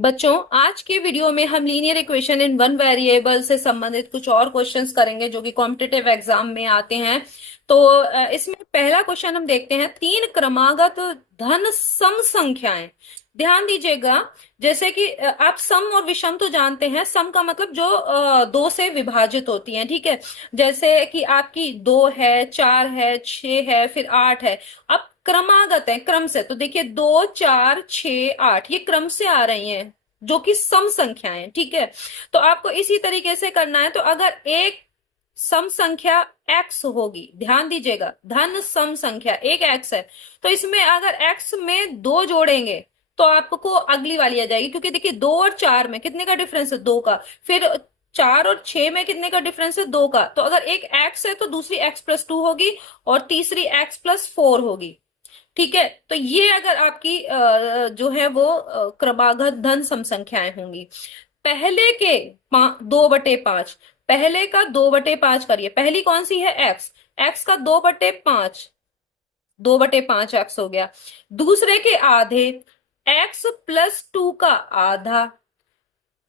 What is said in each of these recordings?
बच्चों, आज के वीडियो में हम linear equation in one variable से संबंधित कुछ और क्वेश्चंस करेंगे जो कि कॉम्पिटिटिव एग्जाम में आते हैं। तो इसमें पहला क्वेश्चन हम देखते हैं, तीन क्रमागत धन सम संख्याएं। ध्यान दीजिएगा, जैसे कि आप सम और विषम तो जानते हैं। सम का मतलब जो दो से विभाजित होती हैं, ठीक है। जैसे कि आपकी 2 है, 4 है, 6 है, फिर 8 है। अब क्रमागत है, क्रम से, तो देखिए 2, 4, 6, 8 ये क्रम से आ रही हैं जो कि सम संख्याएं, ठीक है। तो आपको इसी तरीके से करना है। तो अगर एक सम संख्या x होगी, ध्यान दीजिएगा, धन सम संख्या एक x है, तो इसमें अगर x में 2 जोड़ेंगे तो आपको अगली वाली आ जाएगी, क्योंकि देखिए 2 और 4 में कितने का डिफरेंस है, 2 का। फिर 4 और 6 में कितने का डिफरेंस है, 2 का। तो अगर एक x है तो दूसरी x+2 होगी और तीसरी x+4 होगी, ठीक है। तो ये अगर आपकी जो है वो क्रमागत धन सम संख्याएं होंगी। पहले के 2/5, पहले का 2/5 करिए। पहली कौन सी है, एक्स। एक्स का 2/5, 2/5 एक्स हो गया। दूसरे के आधे, x+2 का आधा,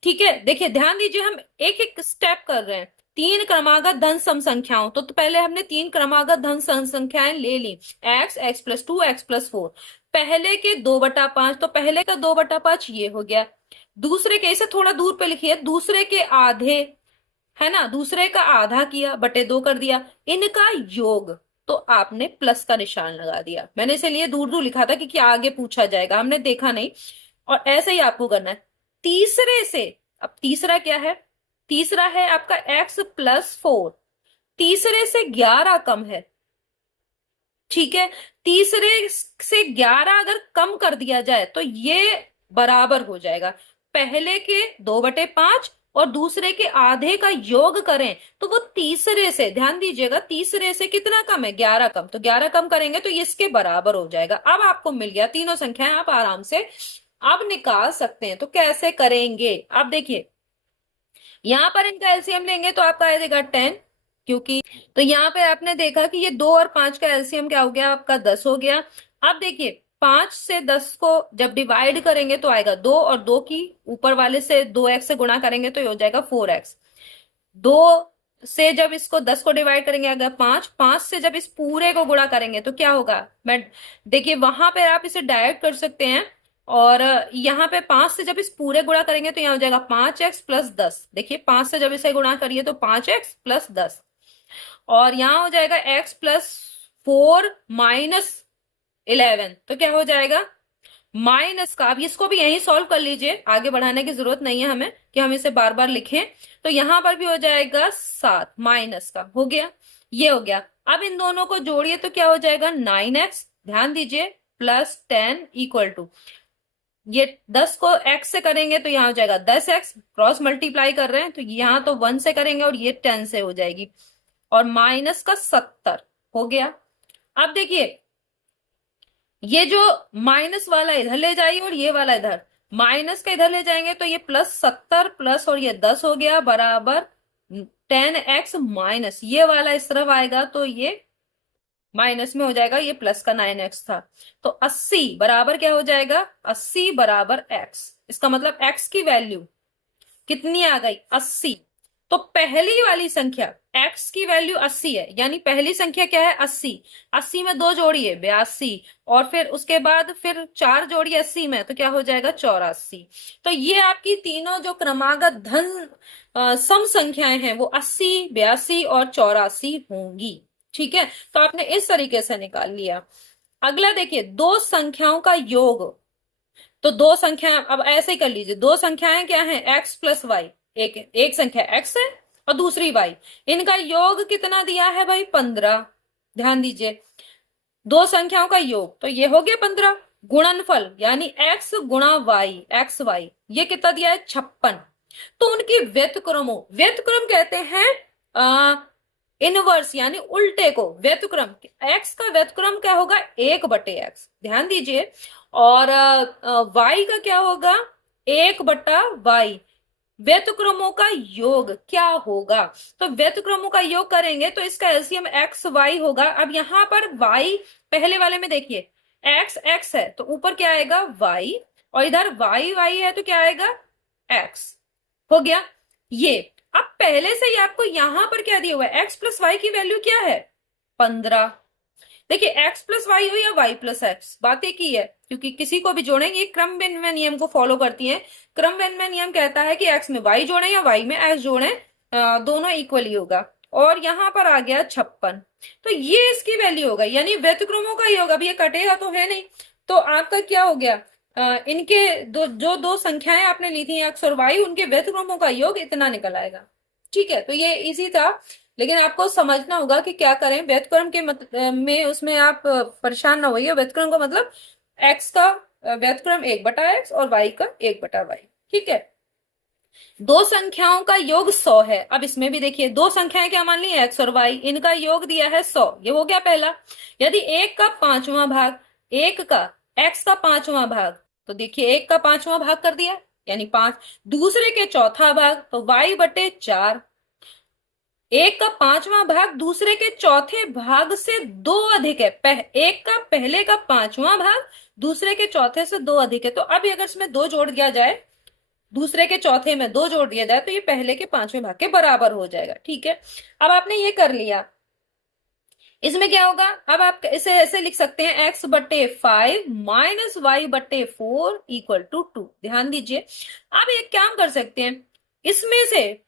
ठीक है। देखिए ध्यान दीजिए, हम एक एक स्टेप कर रहे हैं। तीन क्रमागत धन सम संख्याओं, तो पहले हमने तीन क्रमागत धन सम संख्याएं ले ली, x, x+2, x+4। पहले के 2/5, तो पहले का 2/5 ये हो गया। दूसरे के, इसे थोड़ा दूर पे लिखिए, दूसरे के आधे, है ना, दूसरे का आधा किया, बटे 2 कर दिया, इनका योग। तो आपने प्लस का निशान लगा दिया। मैंने इसे लिए दूर दूर लिखा था क्योंकि आगे पूछा जाएगा, हमने देखा नहीं। और ऐसे ही आपको करना है तीसरे से। अब तीसरा क्या है, तीसरा है आपका x+4। तीसरे से 11 कम है, ठीक है। तीसरे से 11 अगर कम कर दिया जाए तो ये बराबर हो जाएगा। पहले के 2/5 और दूसरे के आधे का योग करें तो वो तीसरे से, ध्यान दीजिएगा, तीसरे से कितना कम है, 11 कम। तो 11 कम करेंगे तो ये इसके बराबर हो जाएगा। अब आपको मिल गया, तीनों संख्याएं आप आराम से अब निकाल सकते हैं। तो कैसे करेंगे, अब देखिए, यहां पर इनका एलसीएम लेंगे तो आपका आ जाएगा 10, क्योंकि, तो यहाँ पे आपने देखा कि ये 2 और 5 का एलसीएम क्या हो गया, आपका 10 हो गया। अब देखिए 5 से 10 को जब डिवाइड करेंगे तो आएगा 2, और 2 की ऊपर वाले से 2x से गुणा करेंगे तो ये हो जाएगा 4x। 2 से जब इसको 10 को डिवाइड करेंगे आएगा 5, 5 से जब इस पूरे को गुणा करेंगे तो क्या होगा, मैं, देखिए वहां पे आप इसे डायरेक्ट कर सकते हैं। और यहाँ पे 5 से जब इस पूरे गुणा करेंगे तो यहाँ हो जाएगा 5x+10। देखिए 5 से जब इसे गुणा करिए तो 5x+10, और यहाँ हो जाएगा x+4 - 11। तो क्या हो जाएगा, माइनस का। अब इसको भी यहीं सॉल्व कर लीजिए, आगे बढ़ाने की जरूरत नहीं है हमें कि हम इसे बार बार लिखें। तो यहां पर भी हो जाएगा 7 माइनस का, हो गया, ये हो गया। अब इन दोनों को जोड़िए तो क्या हो जाएगा, 9x, ध्यान दीजिए, +10 इक्वल टू, ये 10 को x से करेंगे तो यहाँ हो जाएगा 10x, क्रॉस मल्टीप्लाई कर रहे हैं तो यहाँ तो 1 से करेंगे और ये 10 से हो जाएगी, और माइनस का 70 हो गया। अब देखिए, ये जो माइनस वाला इधर ले जाइए और ये वाला इधर, माइनस का इधर ले जाएंगे तो ये +70 प्लस और ये 10 हो गया बराबर 10x माइनस, ये वाला इस तरफ आएगा तो ये माइनस में हो जाएगा, ये प्लस का 9x था। तो 80 बराबर क्या हो जाएगा, 80 बराबर x। इसका मतलब x की वैल्यू कितनी आ गई, 80। तो पहली वाली संख्या x की वैल्यू 80 है, यानी पहली संख्या क्या है, 80। 80 में 2 जोड़िए 82, और फिर उसके बाद फिर 4 जोड़िए 80 में तो क्या हो जाएगा, 84। तो ये आपकी तीनों जो क्रमागत धन सम संख्याएं हैं वो 80, 82 और 84 होंगी, ठीक है। तो आपने इस तरीके से निकाल लिया। अगला देखिए, दो संख्याओं का योग। तो दो संख्याएं अब ऐसे ही कर लीजिए, दो संख्याएं क्या है, x+y। एक एक संख्या x है और दूसरी y। इनका योग कितना दिया है भाई, 15। ध्यान दीजिए, दो संख्याओं का योग, तो ये हो गया 15। गुणनफल यानी x गुणा y, एक्स वाई, ये कितना दिया है, 56। तो उनकी व्यतक्रमों, व्यतक्रम कहते हैं इनवर्स यानी उल्टे को, व्यतक्रम। x का व्यतक्रम क्या होगा, 1/x, ध्यान दीजिए। और y का क्या होगा, 1/y। व्यतक्रमों का योग क्या होगा, तो व्यतक्रमों का योग करेंगे तो इसका एलसीएम एक्स वाई होगा। अब यहां पर y, पहले वाले में देखिए x x है तो ऊपर क्या आएगा y, और इधर वाई वाई है तो क्या आएगा, एक्स। हो गया ये। अब पहले से ही आपको यहां पर क्या दिया हुआ है, एक्स प्लस वाई की वैल्यू क्या है, 15। देखिए एक्स प्लस वाई हो या वाई प्लस एक्स, बात एक ही है, क्योंकि किसी को भी जोड़ेंगे ये क्रमबद्ध नियम को फॉलो करती है। क्रमबद्ध नियम कहता है कि एक्स में वाई जोड़े या वाई में एक्स जोड़े, दोनों इक्वली होगा। और यहां पर आ गया 56, तो ये इसकी वैल्यू होगा, यानी व्यतिक्रमों का ही होगा। अब ये कटेगा तो है नहीं, तो आपका क्या हो गया, इनके दो संख्याएं आपने ली थी एक्स और वाई, उनके व्यतिक्रमों का योग इतना निकल आएगा। ठीक है, तो ये इजी था, लेकिन आपको समझना होगा कि क्या करें व्यतिक्रम के में उसमें आप परेशान ना होइए। व्यतिक्रम का मतलब एक्स का व्यतिक्रम 1/x और वाई का 1/y। ठीक है, दो संख्याओं का योग 100 है। अब इसमें भी देखिए दो संख्याएं क्या मान ली, एक्स और वाई, इनका योग दिया है 100, ये हो गया पहला। यदि एक का पांचवा भाग, एक का एक्स का पांचवा भाग, तो देखिए एक का पांचवा भाग कर दिया यानी 5, दूसरे के चौथा भाग तो y/4, एक का पांचवा भाग दूसरे के चौथे भाग से 2 अधिक है, एक का पहले का पांचवा भाग दूसरे के चौथे से 2 अधिक है। तो अब अगर इसमें 2 जोड़ दिया जाए, दूसरे के चौथे में 2 जोड़ दिया जाए तो ये पहले के पांचवें भाग के बराबर हो जाएगा। ठीक है, अब आपने ये कर लिया, इसमें क्या होगा, अब आप इसे ऐसे लिख सकते हैं x/5 minus y/4 equal to 2। ध्यान दीजिए, अब एक काम कर सकते हैं, इसमें से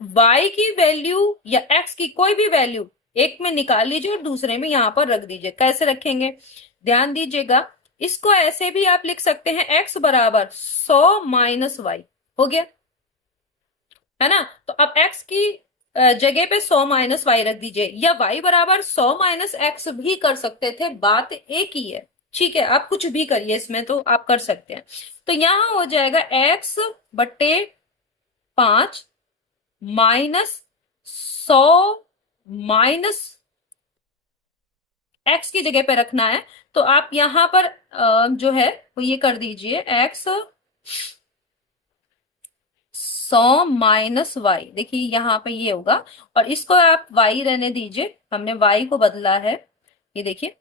y की वैल्यू या x की कोई भी वैल्यू एक में निकाल लीजिए और दूसरे में यहां पर रख दीजिए। कैसे रखेंगे, ध्यान दीजिएगा, इसको ऐसे भी आप लिख सकते हैं x बराबर 100 माइनस वाई, हो गया है ना। तो अब x की जगह पे 100 माइनस वाई रख दीजिए, या y बराबर 100 माइनस एक्स भी कर सकते थे, बात एक ही है। ठीक है, आप कुछ भी करिए इसमें, तो आप कर सकते हैं। तो यहां हो जाएगा x/5 माइनस 100 माइनस एक्स की जगह पे रखना है, तो आप यहां पर जो है वो ये कर दीजिए, x 100 माइनस वाई, देखिए यहाँ पे ये होगा, और इसको आप y रहने दीजिए, हमने y को बदला है। ये देखिए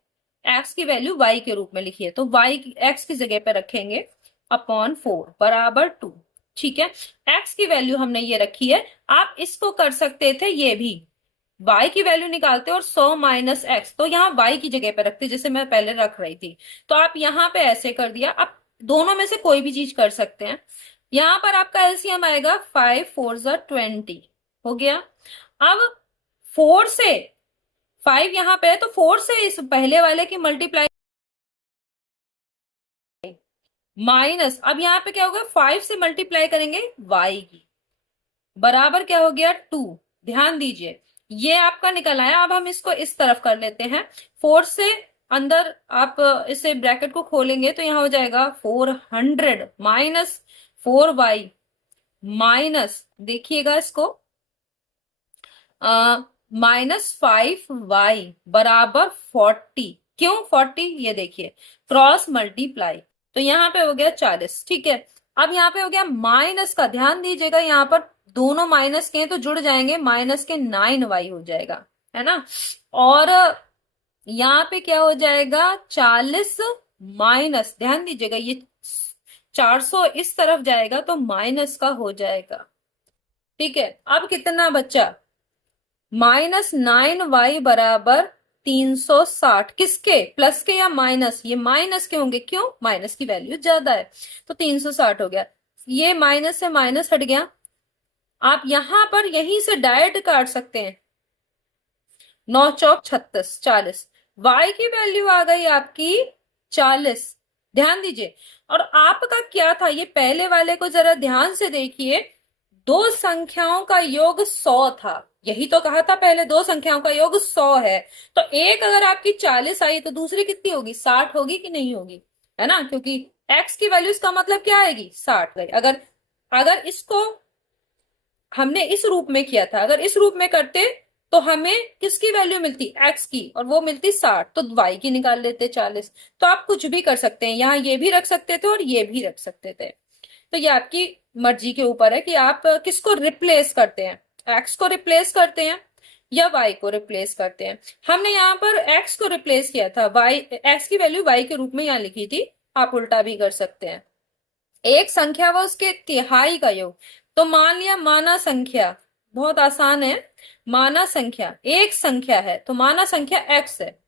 x की वैल्यू y के रूप में लिखी है, तो y x की जगह पे रखेंगे अपॉन 4 बराबर 2। ठीक है, x की वैल्यू हमने ये रखी है। आप इसको कर सकते थे ये भी, y की वैल्यू निकालते और 100 माइनस एक्स, तो यहाँ y की जगह पे रखते जैसे मैं पहले रख रही थी। तो आप यहाँ पे ऐसे कर दिया, आप दोनों में से कोई भी चीज कर सकते हैं। यहां पर आपका एलसीएम आएगा 5×4 = 20, हो गया। अब 4 से 5 यहाँ पे है, तो 4 से इस पहले वाले की मल्टीप्लाई माइनस, अब यहाँ पे क्या होगा, 5 से मल्टीप्लाई करेंगे y की, बराबर क्या हो गया 2। ध्यान दीजिए, ये आपका निकल आया। अब हम इसको इस तरफ कर लेते हैं, 4 से अंदर आप इसे ब्रैकेट को खोलेंगे तो यहां हो जाएगा 400 माइनस 4y माइनस, देखिएगा इसको, -5y बराबर 40। क्यों 40, ये देखिए क्रॉस मल्टीप्लाई, तो यहाँ पे हो गया 40। ठीक है, अब यहाँ पे हो गया माइनस का, ध्यान दीजिएगा यहाँ पर दोनों माइनस के हैं तो जुड़ जाएंगे, माइनस के 9y हो जाएगा, है ना। और यहाँ पे क्या हो जाएगा 40 माइनस, ध्यान दीजिएगा ये 400 इस तरफ जाएगा तो माइनस का हो जाएगा। ठीक है, अब कितना बचा, -9y बराबर 360, किसके, प्लस के या माइनस, ये माइनस के होंगे, क्यों, माइनस की वैल्यू ज्यादा है, तो 360 हो गया। ये माइनस से माइनस हट गया, आप यहां पर यहीं से डायरेक्ट काट सकते हैं, 9 चौक 36, 40, y की वैल्यू आ गई आपकी 40। ध्यान दीजिए, और आपका क्या था, ये पहले वाले को जरा ध्यान से देखिए, दो संख्याओं का योग 100 था, यही तो कहा था पहले, दो संख्याओं का योग 100 है, तो एक अगर आपकी 40 आई तो दूसरी कितनी होगी, 60 होगी कि नहीं होगी, है ना, क्योंकि x की वैल्यू इसका मतलब क्या आएगी, 60 गई। अगर अगर इसको हमने इस रूप में किया था, अगर इस रूप में करते तो हमें किसकी वैल्यू मिलती, x की, और वो मिलती 60, तो y की निकाल लेते 40। तो आप कुछ भी कर सकते हैं, यहाँ ये भी रख सकते थे और ये भी रख सकते थे, तो ये आपकी मर्जी के ऊपर है कि आप किसको रिप्लेस करते हैं, x को रिप्लेस करते हैं या y को रिप्लेस करते हैं। हमने यहाँ पर x को रिप्लेस किया था, y x की वैल्यू y के रूप में यहाँ लिखी थी, आप उल्टा भी कर सकते हैं। एक संख्या व उसके तिहाई का योग। तो मान लिया माना संख्या, बहुत आसान है। माना संख्या एक संख्या है, तो माना संख्या x है।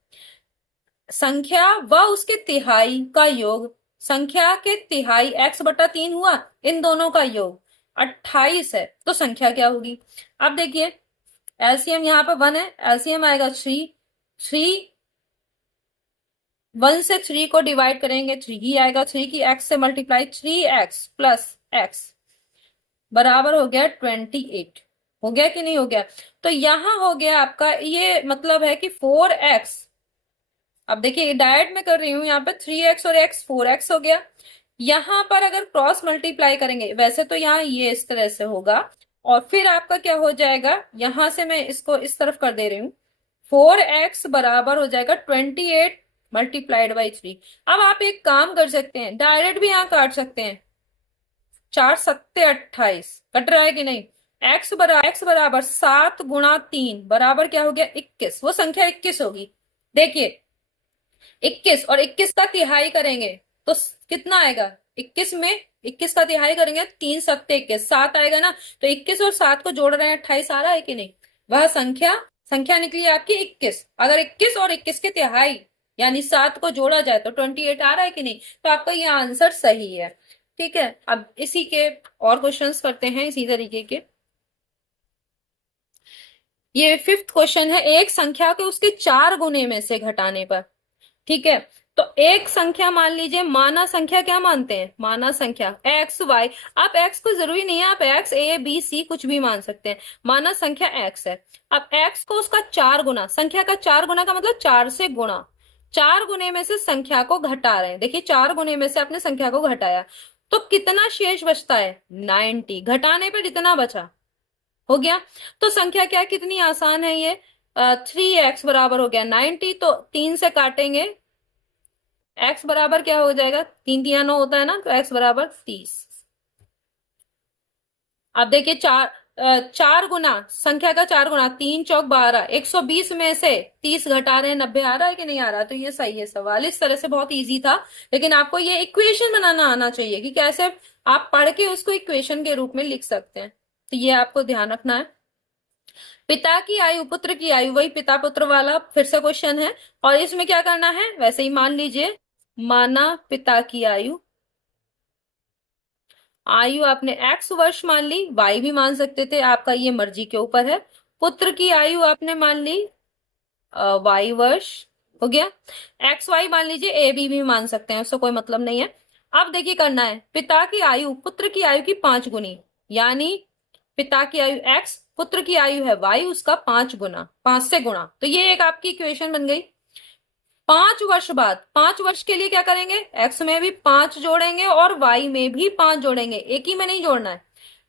संख्या व उसके तिहाई का योग, संख्या के तिहाई x/3 हुआ, इन दोनों का योग 28 है, तो संख्या क्या होगी। अब देखिए एलसीएम यहाँ पे 1 है, एलसीएम आएगा 3। 3 1 से 3 को डिवाइड करेंगे 3 ही आएगा, 3 की x से मल्टीप्लाई, 3x प्लस x बराबर हो गया 28। हो गया कि नहीं हो गया। तो यहां हो गया आपका, ये मतलब है कि 4x। अब देखिए डायरेक्ट में कर रही हूं, यहाँ पे 3x और x 4x हो गया। यहां पर अगर क्रॉस मल्टीप्लाई करेंगे, वैसे तो यहाँ ये इस तरह से होगा, और फिर आपका क्या हो जाएगा, यहां से मैं इसको इस तरफ कर दे रही हूँ, 4x बराबर हो जाएगा 28 मल्टीप्लाइड बाई 3। अब आप एक काम कर सकते हैं, डायरेक्ट भी यहाँ काट सकते हैं, 4 सत्ते 28, कट रहा है कि नहीं। x बराबर 7 गुणा 3 बराबर क्या हो गया 21, वो संख्या 21 होगी। देखिए 21 और 21 का तिहाई करेंगे तो कितना आएगा, 21 में 21 का तिहाई करेंगे 3 सत्ते 21, 7 आएगा ना। तो 21 और 7 को जोड़ रहे हैं, 28 आ रहा है कि नहीं। वह संख्या संख्या निकली आपकी 21। अगर 21 और 21 के तिहाई यानी 7 को जोड़ा जाए तो 28 आ रहा है कि नहीं। तो आपका ये आंसर सही है। ठीक है, अब इसी के और क्वेश्चंस करते हैं इसी तरीके के। ये 5th क्वेश्चन है, एक संख्या के उसके 4 गुने में से घटाने पर। ठीक है, तो एक संख्या मान लीजिए, माना संख्या क्या मानते हैं, माना संख्या एक्स वाई। आप एक्स को जरूरी नहीं है, आप एक्स ए बी सी कुछ भी मान सकते हैं। माना संख्या एक्स है, अब एक्स को उसका 4 गुना, संख्या का 4 गुना का मतलब 4 से गुणा, 4 गुने में से संख्या को घटा रहे हैं। देखिए 4 गुने में से आपने संख्या को घटाया, तो कितना शेष बचता है 90, घटाने पर इतना बचा, हो गया। तो संख्या क्या, कितनी आसान है ये, 3x बराबर हो गया 90, तो 3 से काटेंगे, x बराबर क्या हो जाएगा, 3 3 9 होता है ना, तो x बराबर 30। अब देखिए 4 गुना, संख्या का 4 गुना, 3 चौक 12, 120 में से 30 घटा रहे हैं, 90 आ रहा है कि नहीं आ रहा। तो ये सही है सवाल, इस तरह से बहुत इजी था। लेकिन आपको ये इक्वेशन बनाना आना चाहिए कि कैसे आप पढ़ के उसको इक्वेशन के रूप में लिख सकते हैं, तो ये आपको ध्यान रखना है। पिता की आयु पुत्र की आयु, वही पिता पुत्र वाला फिर से क्वेश्चन है, और इसमें क्या करना है, वैसे ही मान लीजिए, माना पिता की आयु, आयु आपने x वर्ष मान ली, y भी मान सकते थे, आपका ये मर्जी के ऊपर है। पुत्र की आयु आपने मान ली y वर्ष, हो गया। एक्स वाई मान लीजिए, ए बी भी मान सकते हैं, उससे कोई मतलब नहीं है। अब देखिए करना है, पिता की आयु पुत्र की आयु की 5 गुनी, यानी पिता की आयु x, पुत्र की आयु है y, उसका 5 गुना, 5 से गुणा, तो ये एक आपकी इक्वेशन बन गई। 5 वर्ष बाद, 5 वर्ष के लिए क्या करेंगे, x में भी 5 जोड़ेंगे और y में भी 5 जोड़ेंगे, एक ही में नहीं जोड़ना है।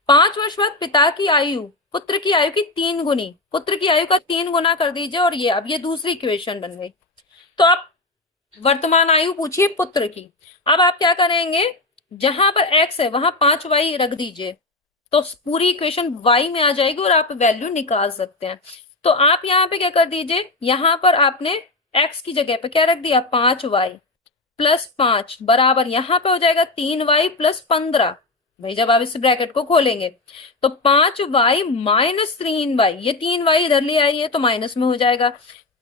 5 वर्ष बाद पिता की आयु पुत्र की आयु की 3 गुनी, पुत्र की आयु का 3 गुना कर दीजिए, और ये अब ये दूसरी इक्वेशन बन गई। तो आप वर्तमान आयु पूछिए पुत्र की। अब आप क्या करेंगे, जहां पर x है वहां 5y रख दीजिए, तो पूरी इक्वेशन y में आ जाएगी और आप वैल्यू निकाल सकते हैं। तो आप यहाँ पे क्या कर दीजिए, यहां पर आपने x की जगह पे क्या रख दिया, 5y प्लस 5 बराबर, यहां पे हो जाएगा 3y प्लस 15। भाई जब आप इस ब्रैकेट को खोलेंगे तो 5y माइनस 3y, ये 3y इधर ले आइए तो माइनस में हो जाएगा,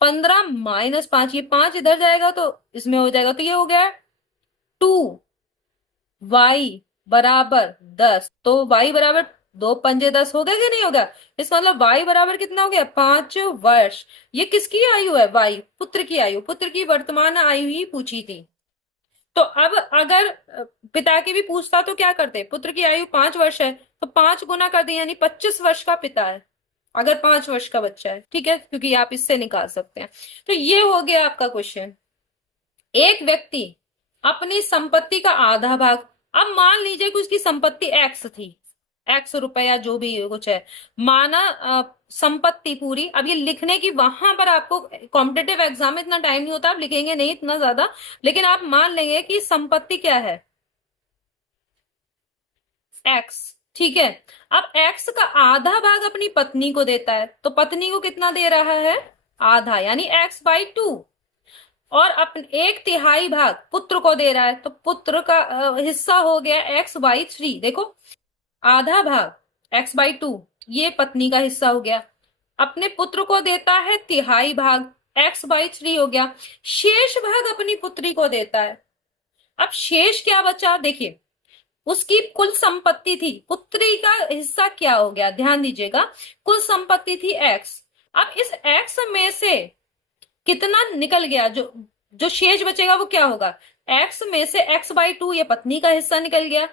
15 माइनस 5, ये 5 इधर जाएगा तो इसमें हो जाएगा, तो ये हो गया 2y बराबर 10। तो y बराबर 2 पंजे 10, हो गया कि नहीं हो गया। इस मतलब y बराबर कितना हो गया, 5 वर्ष। ये किसकी आयु है, y पुत्र की आयु, पुत्र की वर्तमान आयु ही पूछी थी। तो अब अगर पिता की भी पूछता तो क्या करते, पुत्र की आयु 5 वर्ष है तो 5 गुना कर दिया, यानी 25 वर्ष का पिता है, अगर 5 वर्ष का बच्चा है। ठीक है, क्योंकि आप इससे निकाल सकते हैं। तो ये हो गया आपका क्वेश्चन। एक व्यक्ति अपनी संपत्ति का आधा भाग, अब मान लीजिए कि उसकी संपत्ति एक्स थी, एक्स रुपया जो भी कुछ है, माना संपत्ति पूरी। अब ये लिखने की वहां पर आपको कॉम्पिटेटिव एग्जाम में इतना टाइम नहीं होता, आप लिखेंगे नहीं इतना ज्यादा, लेकिन आप मान लेंगे कि संपत्ति क्या है, एक्स। ठीक है, अब एक्स का आधा भाग अपनी पत्नी को देता है, तो पत्नी को कितना दे रहा है, आधा, यानी x/2। और अपन एक तिहाई भाग पुत्र को दे रहा है, तो पुत्र का हिस्सा हो गया x/3। देखो, आधा भाग x/2 ये पत्नी का हिस्सा हो गया। अपने पुत्र को देता है तिहाई भाग, x/3 हो गया। शेष भाग अपनी पुत्री को देता है। अब शेष क्या बचा, देखिए, उसकी कुल संपत्ति थी, पुत्री का हिस्सा क्या हो गया, ध्यान दीजिएगा, कुल संपत्ति थी x। अब इस x में से कितना निकल गया, जो जो शेष बचेगा वो क्या होगा, x में से x/2 ये पत्नी का हिस्सा निकल गया,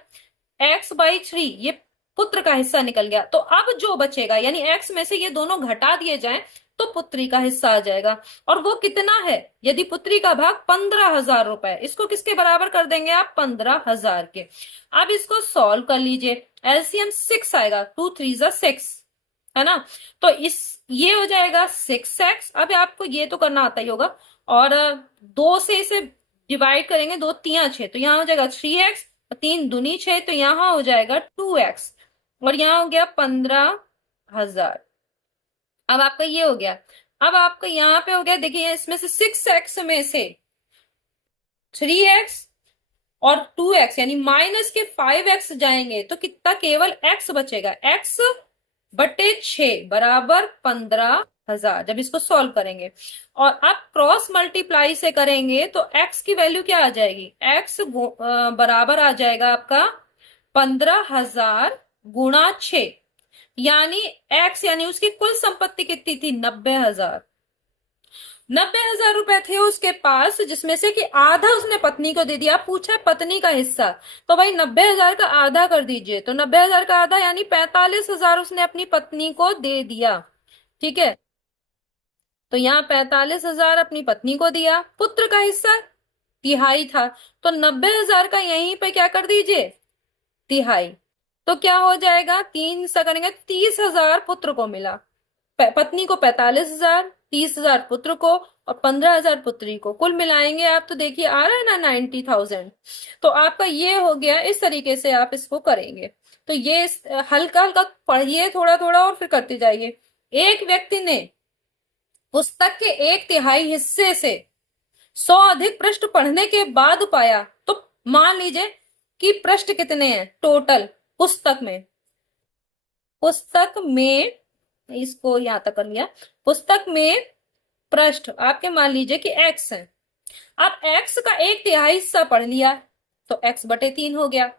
x/3 ये पुत्र का हिस्सा निकल गया। तो अब जो बचेगा, यानी x में से ये दोनों घटा दिए जाएं तो पुत्री का हिस्सा आ जाएगा। और वो कितना है, यदि पुत्री का भाग 15,000 रुपए, इसको किसके बराबर कर देंगे आप, 15,000 के। अब इसको सॉल्व कर लीजिए, एलसीएम 6 आएगा, 2 3 6 है ना। तो इस ये हो जाएगा 6x। अब आपको ये तो करना आता ही होगा। और 2 से इसे डिवाइड करेंगे, 2 3 6, तो यहाँ हो जाएगा 3x, 3 दूनी 6, तो यहाँ हो जाएगा 2x, और यहाँ हो गया 15,000। अब आपका ये हो गया। अब आपका यहाँ पे हो गया, देखिए इसमें से 6x में से 3x और 2x यानी माइनस के 5x जाएंगे तो कितना, केवल x बचेगा, x/6 बराबर 15,000 जब इसको सॉल्व करेंगे। और अब क्रॉस मल्टीप्लाई से करेंगे तो x की वैल्यू क्या आ जाएगी, x बराबर आ जाएगा आपका 15,000 गुणा 6, यानी x यानी उसकी कुल संपत्ति कितनी थी, 90,000। 90,000 रुपए थे उसके पास, जिसमें से कि आधा उसने पत्नी को दे दिया। पूछा पत्नी का हिस्सा, तो भाई 90,000 का आधा कर दीजिए, तो 90,000 का आधा यानी 45,000 उसने अपनी पत्नी को दे दिया। ठीक है, तो यहाँ 45,000 अपनी पत्नी को दिया। पुत्र का हिस्सा तिहाई था, तो 90,000 का यहीं पे क्या कर दीजिए, तिहाई। तो क्या हो जाएगा, 3 हिस्सा करेंगे, 30,000 पुत्र को मिला, पत्नी को 45,000, 30,000 पुत्र को और 15,000 पुत्री को, कुल मिलाएंगे आप तो देखिए आ रहा है ना 90,000। तो आपका ये हो गया, इस तरीके से आप इसको करेंगे। तो ये हल्का हल्का पढ़िए थोड़ा थोड़ा और फिर करते जाइए। एक व्यक्ति ने पुस्तक के 1/3 हिस्से से 100 अधिक पृष्ठ पढ़ने के बाद पाया, तो मान लीजिए कि पृष्ठ कितने हैं टोटल पुस्तक में, इसको यहां तक कर लिया, पुस्तक में पृष्ठ आपके मान लीजिए कि x है। अब x का 1/3 हिस्सा पढ़ लिया तो x/3 हो गया।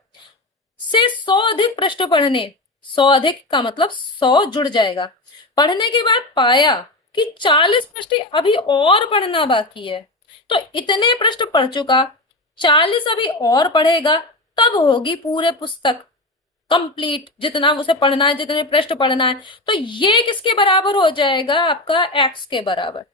से 100 अधिक पृष्ठ पढ़ने, 100 अधिक का मतलब 100 जुड़ जाएगा, पढ़ने के बाद पाया कि 40 पृष्ठ अभी और पढ़ना बाकी है। तो इतने पृष्ठ पढ़ चुका, 40 अभी और पढ़ेगा, तब होगी पूरे पुस्तक कंप्लीट, जितना उसे पढ़ना है, जितने पृष्ठ पढ़ना है। तो ये किसके बराबर हो जाएगा, आपका x के बराबर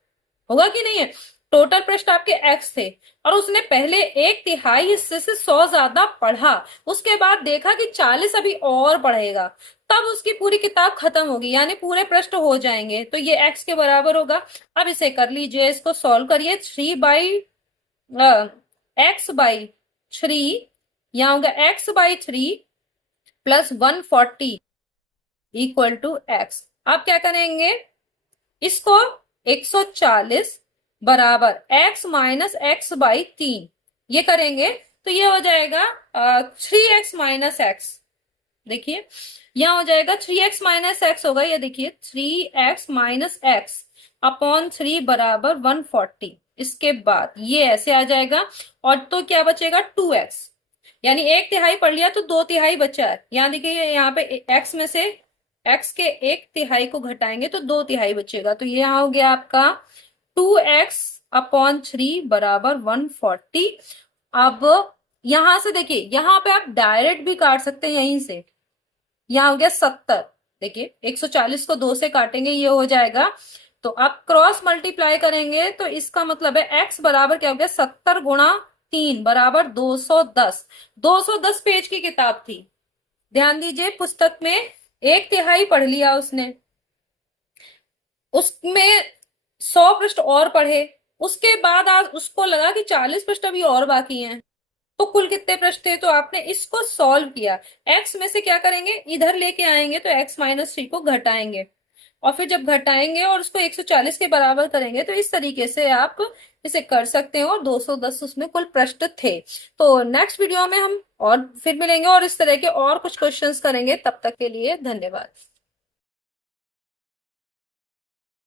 होगा कि नहीं है। टोटल पृष्ठ आपके x थे और उसने पहले 1/3 हिस्से से 100 ज्यादा पढ़ा, उसके बाद देखा कि 40 अभी और पढ़ेगा, तब उसकी पूरी किताब खत्म होगी, यानी पूरे पृष्ठ हो जाएंगे। तो ये x के बराबर होगा। अब इसे कर लीजिए, इसको सॉल्व करिए, 3x/3 यहाँ होगा x/3 plus 140 equal to x। आप क्या करेंगे, इसको 140 बराबर x माइनस x/3 ये करेंगे तो ये हो जाएगा 3x माइनस x। देखिए यहां हो जाएगा 3x माइनस x होगा, ये देखिए 3x माइनस x अपॉन 3 बराबर 140। इसके बाद ये ऐसे आ जाएगा और तो क्या बचेगा 2x, यानी 1/3 पढ़ लिया तो 2/3 बचा है। यहाँ देखिए यहाँ पे x में से x के 1/3 को घटाएंगे तो 2/3 बचेगा, तो ये यहाँ हो गया आपका 2x अपॉन 3 बराबर 140। अब यहां से देखिए, यहाँ पे आप डायरेक्ट भी काट सकते हैं यहीं से, यहाँ हो गया 70। देखिए 140 को 2 से काटेंगे ये हो जाएगा, तो आप क्रॉस मल्टीप्लाई करेंगे तो इसका मतलब है x बराबर क्या हो गया 70 गुणा 3 बराबर 210। 210 पेज की किताब थी, ध्यान दीजिए, पुस्तक में 1/3 पढ़ लिया उसने, उसमें 100 पृष्ठ और पढ़े, उसके बाद आज उसको लगा कि 40 पृष्ठ अभी और बाकी हैं, तो कुल कितने पृष्ठ थे, तो आपने इसको सॉल्व किया। x में से क्या करेंगे, इधर लेके आएंगे तो x माइनस 3 को घटाएंगे, और फिर जब घटाएंगे और उसको 140 के बराबर करेंगे तो इस तरीके से आप इसे कर सकते हैं और 210 उसमें कुल प्रश्न थे। तो नेक्स्ट वीडियो में हम और फिर मिलेंगे और इस तरह के और कुछ क्वेश्चंस करेंगे। तब तक के लिए धन्यवाद।